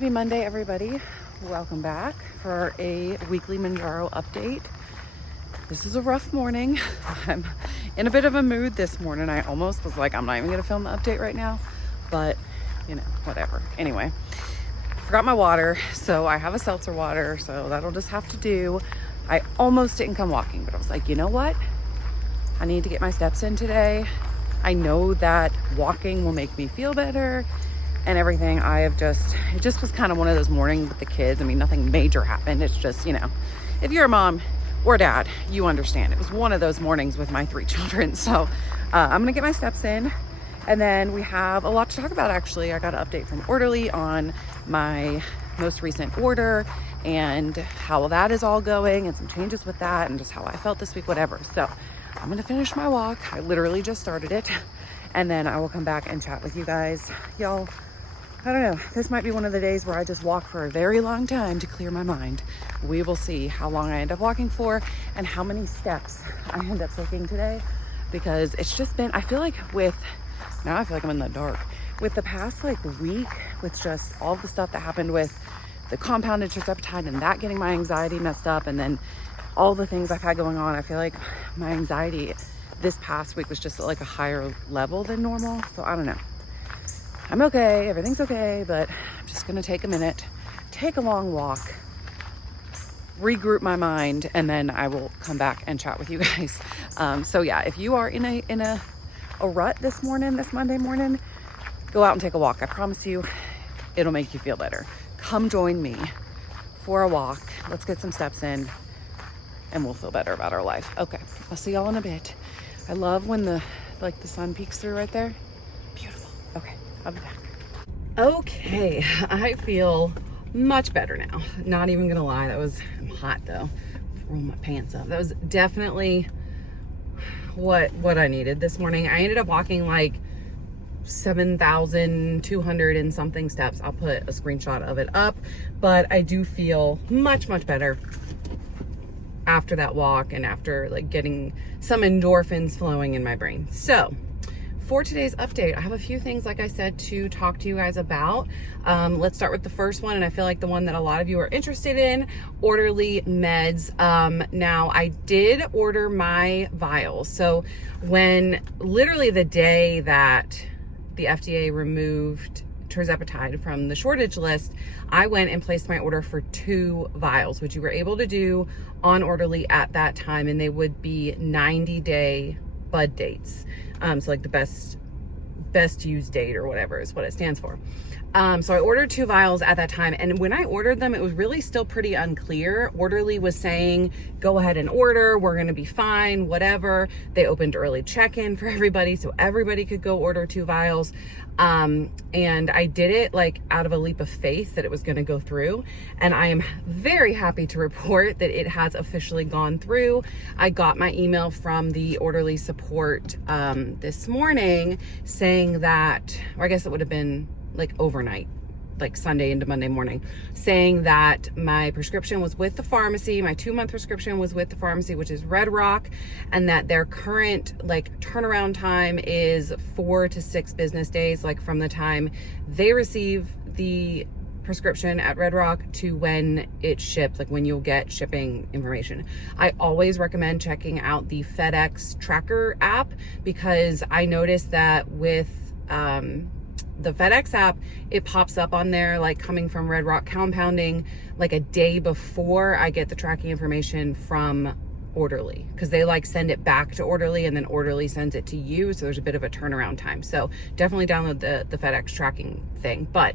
Happy Monday, everybody. Welcome back for a weekly Mounjaro update. This is a rough morning. I'm in a bit of a mood this morning. I almost was like, I'm not even gonna film the update right now, but you know, whatever. Anyway, forgot my water, so I have a seltzer water, so that'll just have to do. I almost didn't come walking, but I was like, you know what? I need to get my steps in today. I know that walking will make me feel better and everything. It just was kind of one of those mornings with the kids. I mean, nothing major happened. It's just, you know, if you're a mom or dad, you understand. It was one of those mornings with my 3 children. So I'm gonna get my steps in, and then we have a lot to talk about. Actually, I got an update from Orderly on my most recent order and how that is all going and some changes with that and just how I felt this week, whatever. So I'm gonna finish my walk. I literally just started it, and then I will come back and chat with you guys. Y'all, I don't know, this might be one of the days where I just walk for a very long time to clear my mind. We will see how long I end up walking for and how many steps I end up taking today, because it's just been, I feel like now I feel like I'm in the dark. With the past week, with just all the stuff that happened with the compounded Tirzepatide and that getting my anxiety messed up, and then all the things I've had going on, I feel like my anxiety this past week was just at like a higher level than normal. So I don't know. I'm okay, everything's okay, but I'm just gonna take a minute, take a long walk, regroup my mind, and then I will come back and chat with you guys. So yeah, if you are in a rut this Monday morning, go out and take a walk. I promise you, it'll make you feel better. Come join me for a walk. Let's get some steps in and we'll feel better about our life. Okay, I'll see y'all in a bit. I love when the sun peeks through right there. Beautiful. Okay, I'll be back. Okay, I feel much better now. Not even gonna lie, I'm hot though. Roll my pants up. That was definitely what I needed this morning. I ended up walking like 7,200 and something steps. I'll put a screenshot of it up, but I do feel much better after that walk and after like getting some endorphins flowing in my brain. So for today's update, I have a few things, like I said, to talk to you guys about. Let's start with the first one, and I feel like the one that a lot of you are interested in, Orderly meds. Now, I did order my vials. So when literally the day that the FDA removed Tirzepatide from the shortage list, I went and placed my order for 2 vials, which you were able to do on Orderly at that time, and they would be 90-day bud dates. So like the best used date or whatever is what it stands for. So I ordered 2 vials at that time, and when I ordered them, it was really still pretty unclear. Orderly was saying, go ahead and order, we're gonna be fine, whatever. They opened early check-in for everybody, so everybody could go order 2 vials. And I did it like out of a leap of faith that it was gonna go through. And I am very happy to report that it has officially gone through. I got my email from the Orderly support this morning saying that, or I guess it would have been like overnight, like Sunday into Monday morning, saying that my prescription was with the pharmacy, my 2-month prescription was with the pharmacy, which is Red Rock, and that their current like turnaround time is 4 to 6 business days, like from the time they receive the prescription at Red Rock to when it ships, like when you'll get shipping information. I always recommend checking out the FedEx tracker app, because I noticed that with the FedEx app, it pops up on there like coming from Red Rock Compounding like a day before I get the tracking information from Orderly, because they like send it back to Orderly and then Orderly sends it to you, so there's a bit of a turnaround time. So definitely download the FedEx tracking thing. But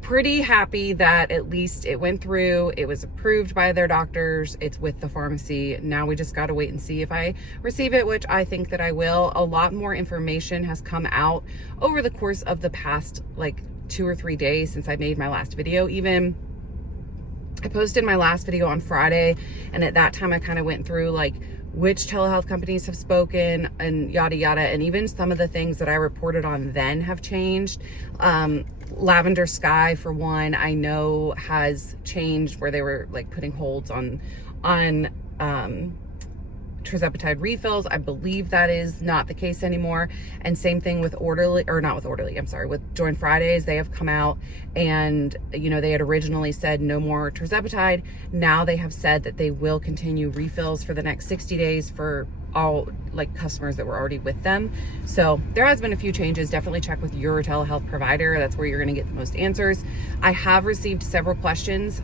pretty happy that at least it went through. It was approved by their doctors. It's with the pharmacy. Now we just got to wait and see if I receive it, which I think that I will. A lot more information has come out over the course of the past like 2 or 3 days since I made my last video. Even I posted my last video on Friday, and at that time I kind of went through like which telehealth companies have spoken and yada yada, and even some of the things that I reported on then have changed. Lavender Sky, for one, I know has changed, where they were like putting holds on Tirzepatide refills. I believe that is not the case anymore. And same thing with Orderly, or not with Orderly, I'm sorry, with Join Fridays. They have come out and, you know, they had originally said no more Tirzepatide. Now they have said that they will continue refills for the next 60 days for all like customers that were already with them. So there has been a few changes. Definitely check with your telehealth provider. That's where you're going to get the most answers. I have received several questions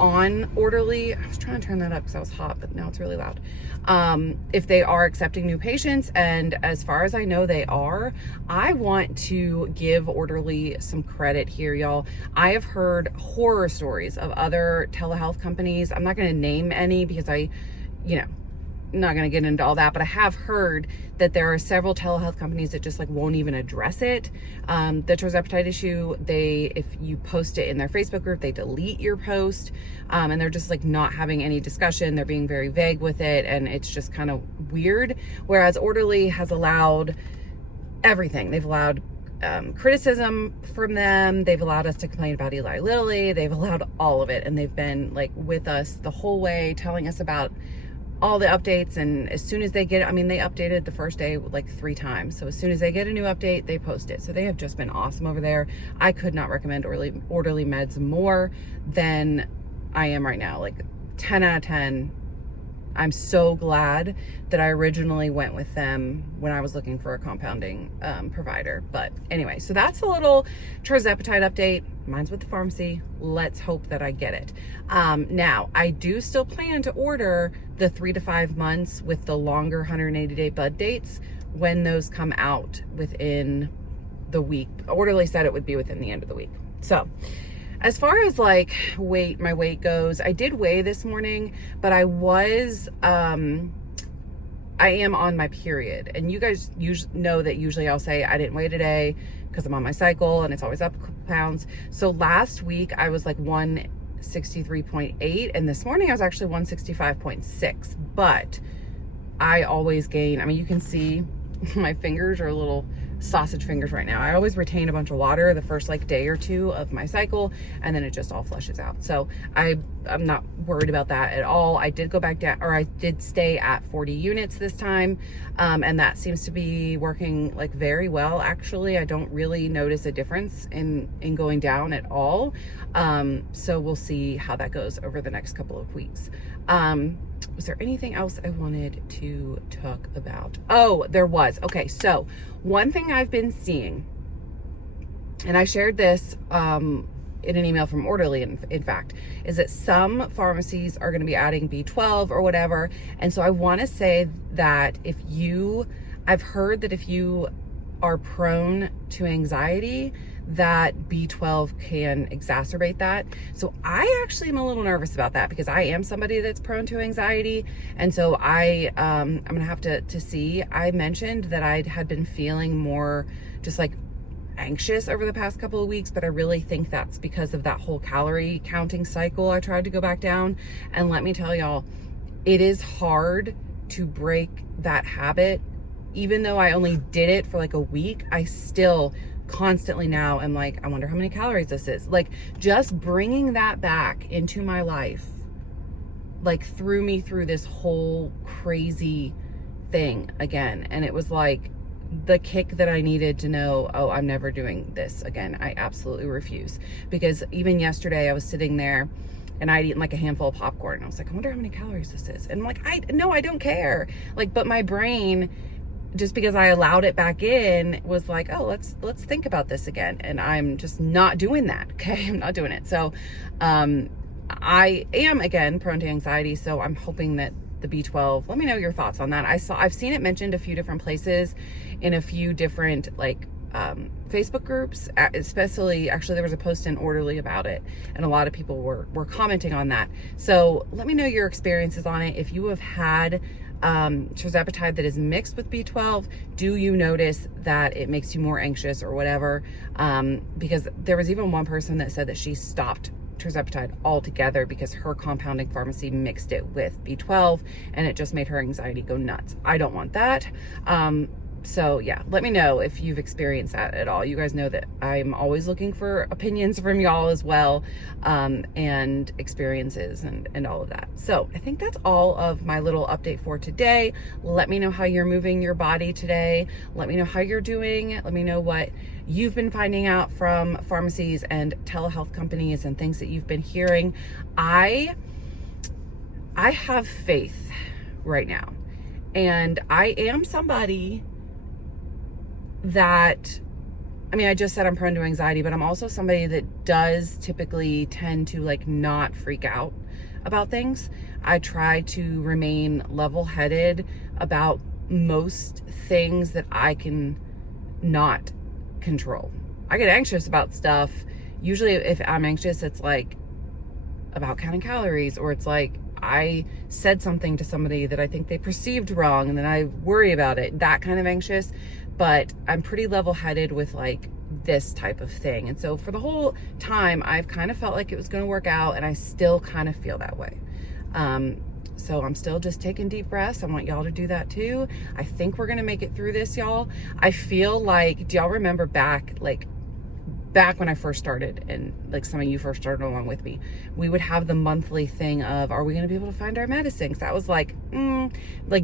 on Orderly. I was trying to turn that up because I was hot, but now it's really loud. If they are accepting new patients, and as far as I know they are, I want to give Orderly some credit here, y'all. I have heard horror stories of other telehealth companies. I'm not going to name any because I'm not going to get into all that, but I have heard that there are several telehealth companies that just like won't even address it. The Tirzepatide issue, if you post it in their Facebook group, they delete your post, and they're just like not having any discussion. They're being very vague with it, and it's just kind of weird. Whereas Orderly has allowed everything. They've allowed criticism from them. They've allowed us to complain about Eli Lilly. They've allowed all of it, and they've been like with us the whole way, telling us about all the updates. And as soon as they get, they updated the first day like 3 times. So as soon as they get a new update, they post it. So they have just been awesome over there. I could not recommend Orderly Meds more than I am right now. Like 10 out of 10. I'm so glad that I originally went with them when I was looking for a compounding provider. But anyway, so that's a little Tirzepatide update. Mine's with the pharmacy. Let's hope that I get it. Now, I do still plan to order the 3 to 5 months with the longer 180-day bud dates when those come out within the week. Orderly said it would be within the end of the week. So as far as like my weight goes, I did weigh this morning, but I am on my period. And you guys know that usually I'll say I didn't weigh today because I'm on my cycle and it's always up a couple pounds. So last week I was like 163.8, and this morning I was actually 165.6, but I always gain, you can see my fingers are little sausage fingers right now. I always retain a bunch of water the first like day or 2 of my cycle, and then it just all flushes out. So I'm not worried about that at all. I did go back down, or I did stay at 40 units this time, and that seems to be working like very well. Actually, I don't really notice a difference in going down at all. So we'll see how that goes over the next couple of weeks. Was there anything else I wanted to talk about? Oh, there was. Okay, so one thing I've been seeing, and I shared this in an email from Orderly, in fact, is that some pharmacies are going to be adding B12 or whatever. And so I want to say that I've heard that if you are prone to anxiety, that B12 can exacerbate that. So I actually am a little nervous about that because I am somebody that's prone to anxiety. And so I'm gonna have to see. I mentioned that I had been feeling more just like anxious over the past couple of weeks, but I really think that's because of that whole calorie counting cycle I tried to go back down. And let me tell y'all, it is hard to break that habit. Even though I only did it for like a week, I still constantly now am like, I wonder how many calories this is. Like, just bringing that back into my life like threw me through this whole crazy thing again. And it was like the kick that I needed to know, oh, I'm never doing this again. I absolutely refuse. Because even yesterday I was sitting there and I'd eaten like a handful of popcorn. I was like, I wonder how many calories this is. And I'm like, I don't care. Like, but my brain, just because I allowed it back in, was like, oh, let's think about this again. And I'm just not doing that. Okay. I'm not doing it. So, I am again prone to anxiety. So I'm hoping that the B12, let me know your thoughts on that. I've seen it mentioned a few different places in a few different like, Facebook groups, especially, actually there was a post in Orderly about it, and a lot of people were commenting on that. So let me know your experiences on it. If you have had Tirzepatide that is mixed with B12, do you notice that it makes you more anxious or whatever? Because there was even one person that said that she stopped Tirzepatide altogether because her compounding pharmacy mixed it with B12 and it just made her anxiety go nuts. I don't want that. So yeah, let me know if you've experienced that at all. You guys know that I'm always looking for opinions from y'all as well, and experiences and all of that. So I think that's all of my little update for today. Let me know how you're moving your body today. Let me know how you're doing. Let me know what you've been finding out from pharmacies and telehealth companies and things that you've been hearing. I have faith right now. And I am somebody that, I mean, I just said I'm prone to anxiety, but I'm also somebody that does typically tend to like not freak out about things. I try to remain level-headed about most things that I can not control. I get anxious about stuff. Usually if I'm anxious, it's like about counting calories, or it's like I said something to somebody that I think they perceived wrong and then I worry about it, that kind of anxious. But I'm pretty level-headed with like this type of thing. And so for the whole time, I've kind of felt like it was going to work out, and I still kind of feel that way. So I'm still just taking deep breaths. I want y'all to do that too. I think we're going to make it through this, y'all. I feel like, do y'all remember back when I first started, and like some of you first started along with me, we would have the monthly thing of, are we going to be able to find our medicines? That was like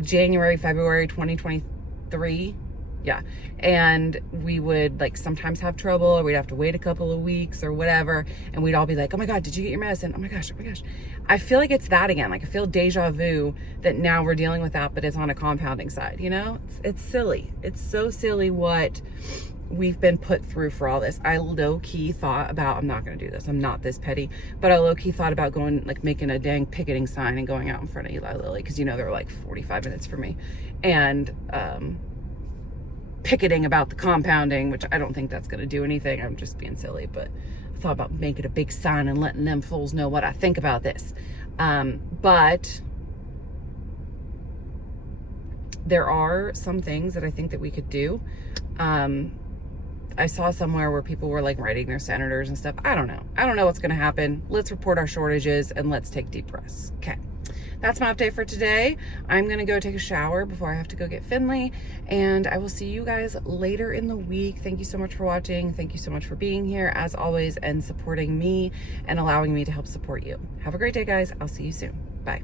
January, February 2023. Yeah. And we would like sometimes have trouble, or we'd have to wait a couple of weeks or whatever. And we'd all be like, oh my God, did you get your medicine? Oh my gosh, oh my gosh. I feel like it's that again. Like I feel deja vu that now we're dealing with that, but it's on a compounding side, you know? It's silly. It's so silly what we've been put through for all this. I low-key thought about, I'm not going to do this, I'm not this petty, but I low-key thought about going, like making a dang picketing sign and going out in front of Eli Lilly, because you know they're like 45 minutes from me, and picketing about the compounding, which I don't think that's going to do anything. I'm just being silly, but I thought about making a big sign and letting them fools know what I think about this. But there are some things that I think that we could do. I saw somewhere where people were like writing their senators and stuff. I don't know what's going to happen. Let's report our shortages and let's take deep breaths. Okay. That's my update for today. I'm going to go take a shower before I have to go get Finley, and I will see you guys later in the week. Thank you so much for watching. Thank you so much for being here as always and supporting me and allowing me to help support you. Have a great day, guys. I'll see you soon. Bye.